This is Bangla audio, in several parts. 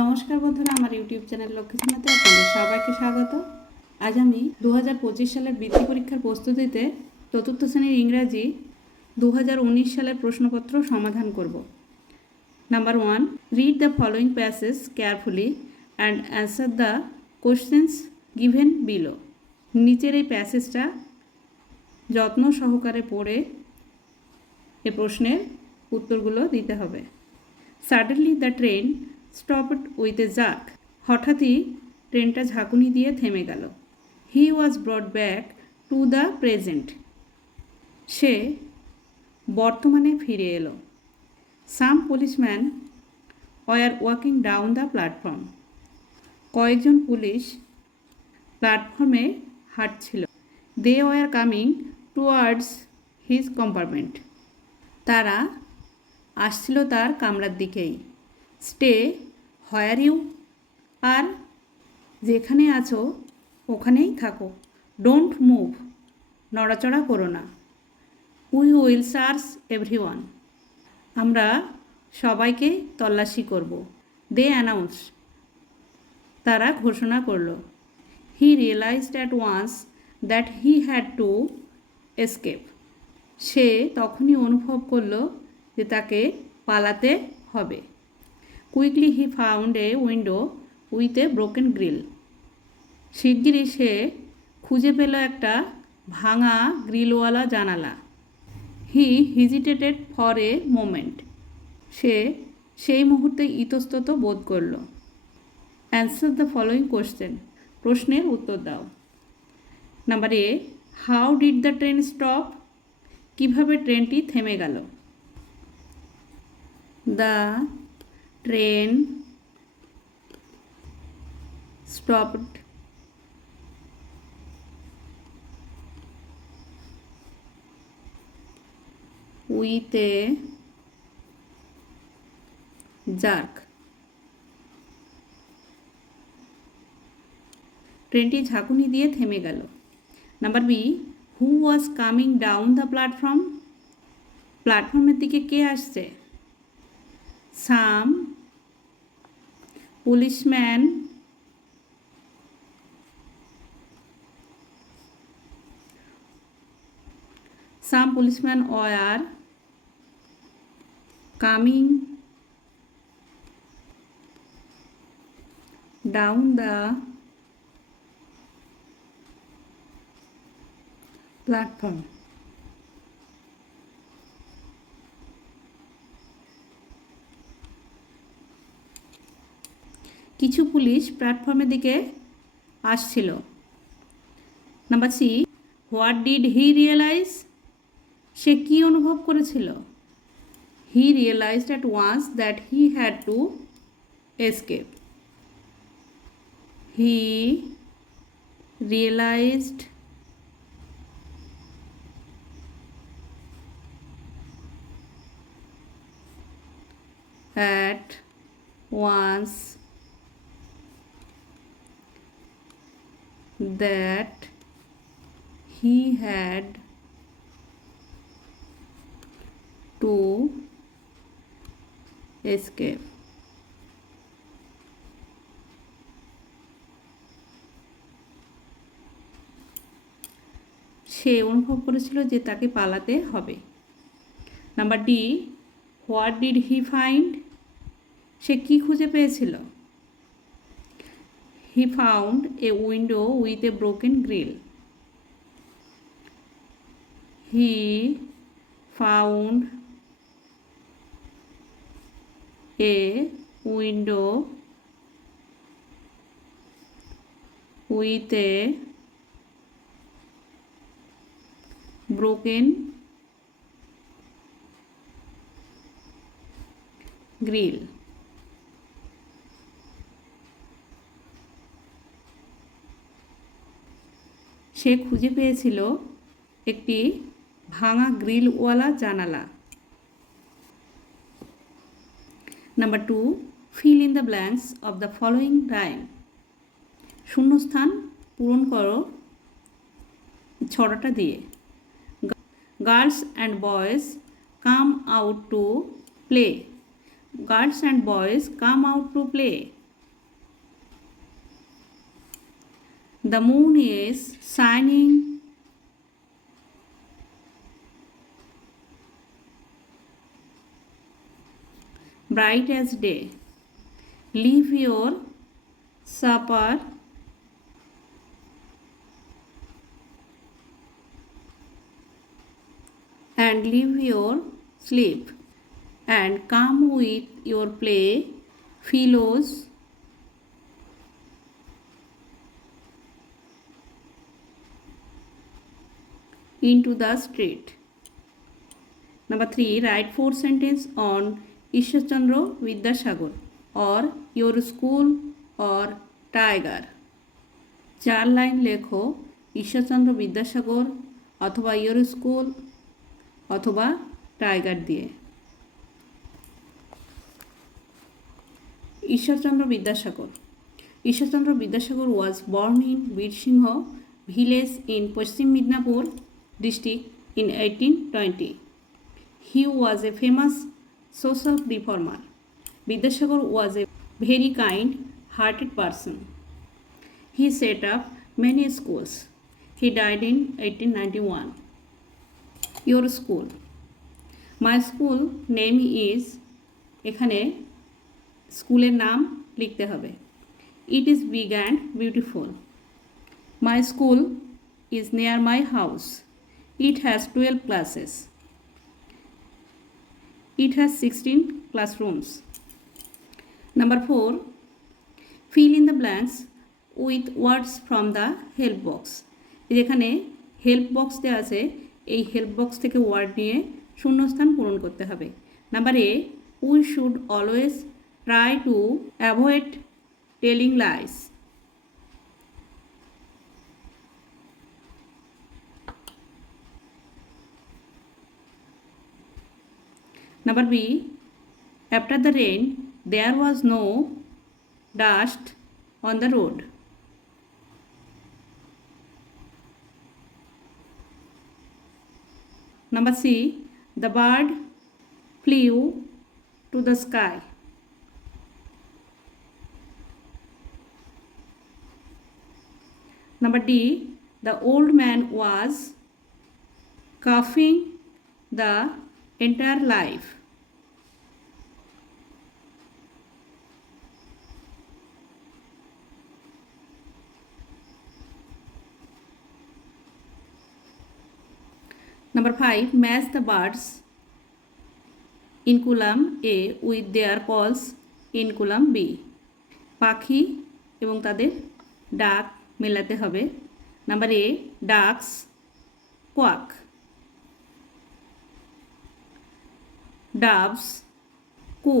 নমস্কার বন্ধুরা আমার ইউটিউব চ্যানেল লক্ষ্মীসীমাতে আপনাদের সবাইকে স্বাগত আজ আমি দু সালের বৃত্তি পরীক্ষার প্রস্তুতিতে চতুর্থ শ্রেণীর ইংরাজি দু সালের প্রশ্নপত্র সমাধান করব number one read the following passage carefully and answer the questions given below নিচের এই প্যাসেজটা যত্ন সহকারে পড়ে এ প্রশ্নের উত্তরগুলো দিতে হবে suddenly the train stopped with a jerk হঠাৎই ট্রেনটা ঝাঁকুনি দিয়ে থেমে গেল he was brought back to the present সে বর্তমানে ফিরে এলো some policeman were walking down the platform কয়েকজন পুলিশ প্ল্যাটফর্মে হাঁটছিল they were coming towards his compartment তারা আসছিল তার কামরার দিকেই স্টে হয়ার ইউ আর যেখানে আছো ওখানেই থাকো ডোন্ট মুভ নড়াচড়া করো না উই উইল সার্চ এভরিওয়ান আমরা সবাইকে তল্লাশি করব দে অ্যানাউন্স তারা ঘোষণা করল he realised at once that he had to escape সে তখনই অনুভব করল যে তাকে পালাতে হবে quickly he found a window with a broken grill শিগগিরই সে খুঁজে পেল একটা ভাঙা গ্রিলওয়ালা জানালা হি হিজিটেটেড ফর এ মোমেন্ট সে সেই মুহূর্তে ইতস্তত বোধ করল অ্যান্সার দ্য ফলোয়িং কোশ্চেন প্রশ্নের উত্তর দাও number A how did the train stop কীভাবে ট্রেনটি থেমে গেল the train stopped with a jerk ট্রেনটি ঝাঁকুনি দিয়ে থেমে গেল number B who was coming down the platform প্ল্যাটফর্মের দিকে কে আসছে some Policeman, some policemen were coming down the platform. কিছু পুলিশ প্ল্যাটফর্মের দিকে আসছিল number C what did he realise সে কি অনুভব করেছিল he realise at once that he had to escape he realised at once that he had to escape. সে অনুভব করেছিল যে তাকে পালাতে হবে number D what did he find সে কি খুঁজে পেয়েছিল he found a window with a broken grill. He found a window with a broken grill. সে খুঁজে পেয়েছিল একটি ভাঙা গ্রিলওয়ালা জানালা number two fill in the blanks of the following rhyme শূন্যস্থান পূরণ করো ছড়াটা দিয়ে girls and boys come out to play girls and boys come out to play The moon is shining. Bright as day. Leave your supper. And leave your sleep and come with your play, fellows. into the street. Number 3. Write 4 sentences on Ishwarchandra Vidyasagar or your school or tiger. চার লাইন লেখো ঈশ্বরচন্দ্র বিদ্যাসাগর অথবা ইয়োর স্কুল অথবা টাইগার দিয়ে Ishwarchandra Vidyasagar Ishwarchandra Vidyasagar was born in Birsingha village in Paschim Midnapore District in eighteen twenty he was a famous social reformer. Vidyasagar was a very kind hearted person. He set up many schools. He died in 1891. Your school. My school name is এখানে স্কুলের নাম লিখতে হবে it is big and beautiful my school is near my house It has 12 classes. It has 16 classrooms. Number 4. Fill in the blanks with words from the help box. যেখানে হেল্প বক্স দেওয়া আছে এই হেল্প বক্স থেকে ওয়ার্ড নিয়ে শূন্যস্থান পূরণ করতে হবে number A we should always try to avoid telling lies Number B. After the rain, there was no dust on the road. Number C. The bird flew to the sky. Number D. The old man was coughing the entire life. Number 5. Match the birds in column A with their calls in column B. পাখি এবং তাদের ডাক মেলাতে হবে number A ducks quack doves coo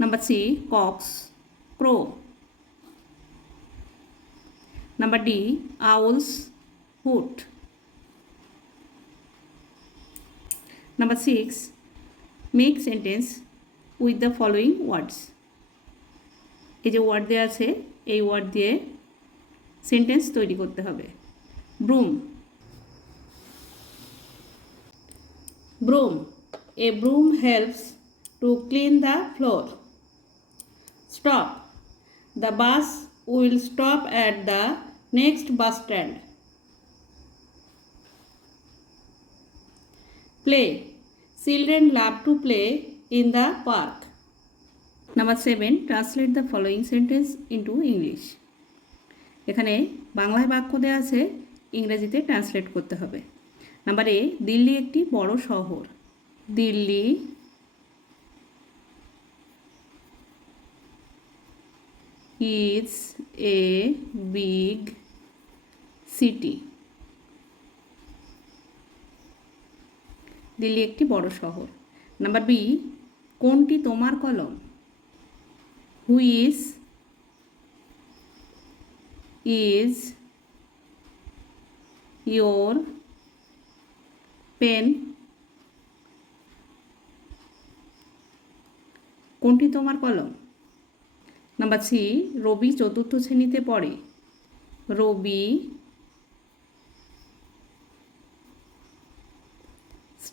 number C cocks crow number D owls hood. Number 6. Make sentence with the following words. এই যে ওয়ার্ড দেওয়া আছে এই ওয়ার্ড দিয়ে সেন্টেন্স তৈরি করতে হবে broom broom a broom helps to clean the floor stop the bus will stop at the next bus stand play children love to play in the park number seven translate the following sentence to English এখানে বাংলায় বাক্য দেওয়া আছে ইংরেজিতে ট্রান্সলেট করতে হবে নাম্বার এ দিল্লি একটি বড় শহর Delhi is a big city Delhi একটি বড় শহর নাম্বার বি কোনটি তোমার কলম which is is your pen কোনটি তোমার কলম নাম্বার সি রবি চতুর্থ শ্রেণীতে পড়ে Rabi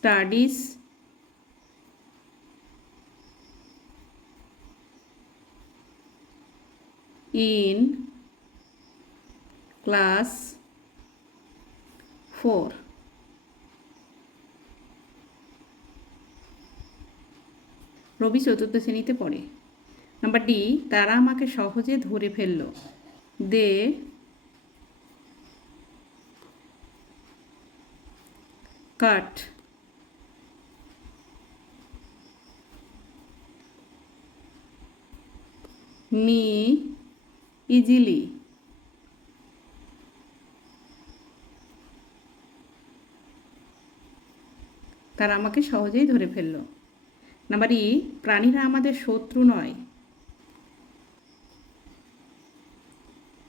studies in class four Rabi চতুর্থ শ্রেণীতে পড়ে নাম্বার ডি তারা আমাকে সহজে ধরে ফেলল দে কাট me easily তারা আমাকে সহজেই ধরে ফেলল নাম্বার ই প্রাণীরা আমাদের শত্রু নয়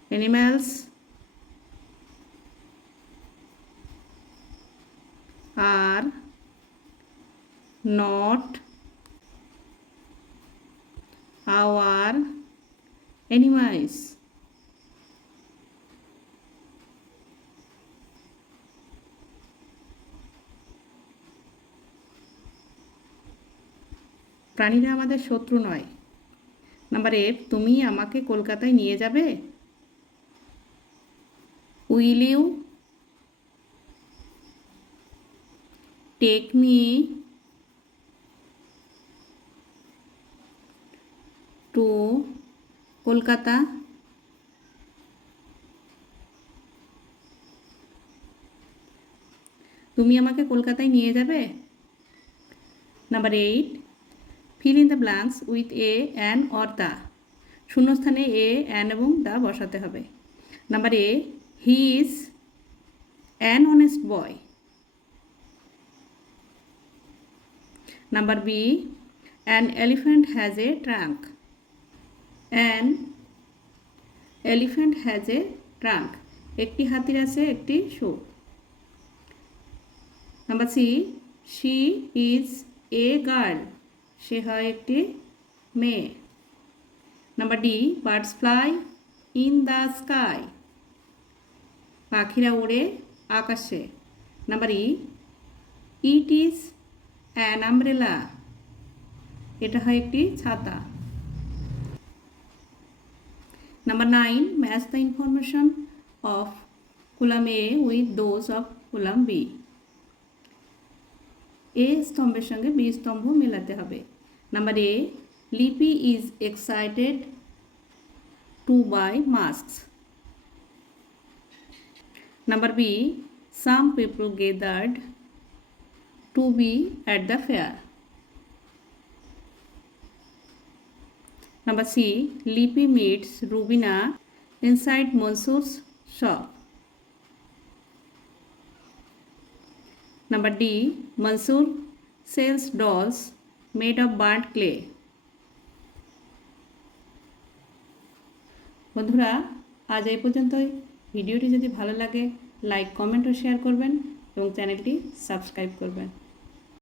animals are not our enemies প্রাণীরা আমাদের শত্রু নয় নাম্বার এর তুমি আমাকে কলকাতায় নিয়ে যাবে will you take me Kolkata তুমি আমাকে কলকাতায় নিয়ে যাবে number eight fill in the blanks with a an or the শূন্যস্থানে এ অ্যান এবং দা বসাতে হবে number A he is an honest boy number B an elephant has a trunk an elephant has a trunk একটি হাতির আছে একটি show number C she is a girl সে হয় একটি মেয়ে number D birds fly in the sky পাখিরা ওড়ে আকাশে number E it is an umbrella এটা হয় একটি ছাতা Number 9. Match the information of column A with those of column B. এ স্তম্ভের সঙ্গে বি স্তম্ভ মেলাতে হবে number A Lippy is excited to buy mask number B some people gathered to be at the fair Number C. Lippy meets Rubina inside Mansoor's shop. Number D. Mansoor sells dolls made of burnt clay. বন্ধুরা আজ এই পর্যন্তই ভিডিওটি যদি ভালো লাগে লাইক কমেন্ট ও শেয়ার করবেন এবং চ্যানেলটি সাবস্ক্রাইব করবেন